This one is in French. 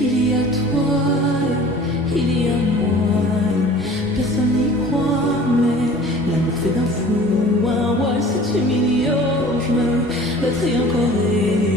Il y a toi, il y a moi. Personne n'y croit, mais l'amour fait d'un fou un roi, c'est mignon. Je me battrai encore